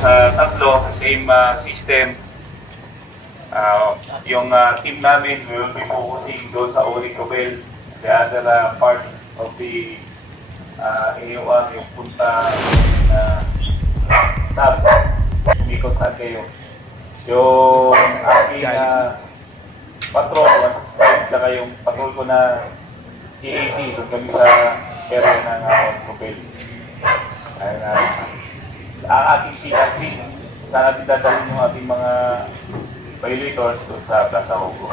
sa tatlo, same system. Yung team namin will be focusing doon sa Onyx Obel, the other parts of the AOR, yung punta sab, umikot saan kayo. Yung aking patrol, 165, tsaka yung patrol ko na E80, doon kami sa area ng Onyx Obel. Ang ating CRP, saan natin dadalhin yung ating mga violators doon sa Plaza Hugo.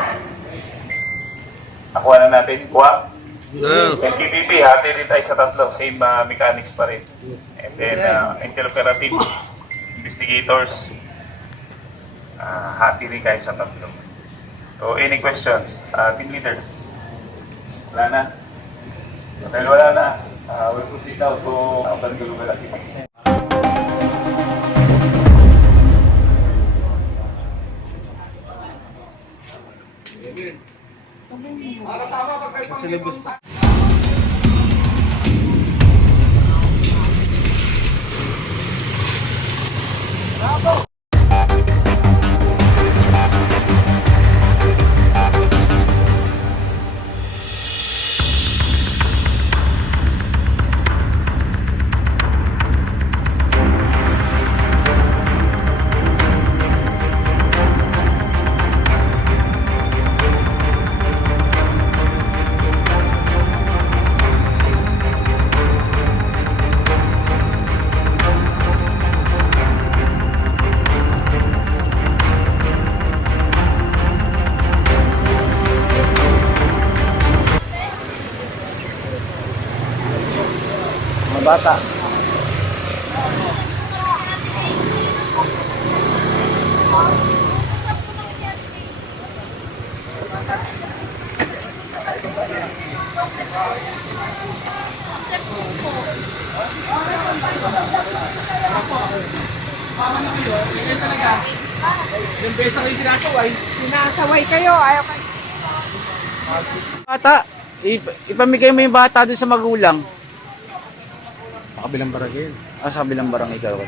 Nakuha na natin, kuha. NPPP, hati rin tayo sa tatlo. Same mechanics pa rin. And then, interoperative investigators, hati rin kayo sa tatlo. So, any questions? Team leaders? Wala na? Dahil wala na, we'll proceed now to open the global activities. Bata. Yung besa kayo sinasaway. Sinasaway kayo, ayaw kayo. Bata, ipamigay mo yung bata doon sa magulang. Kabilang barangay. Sa kabilang barangay daw.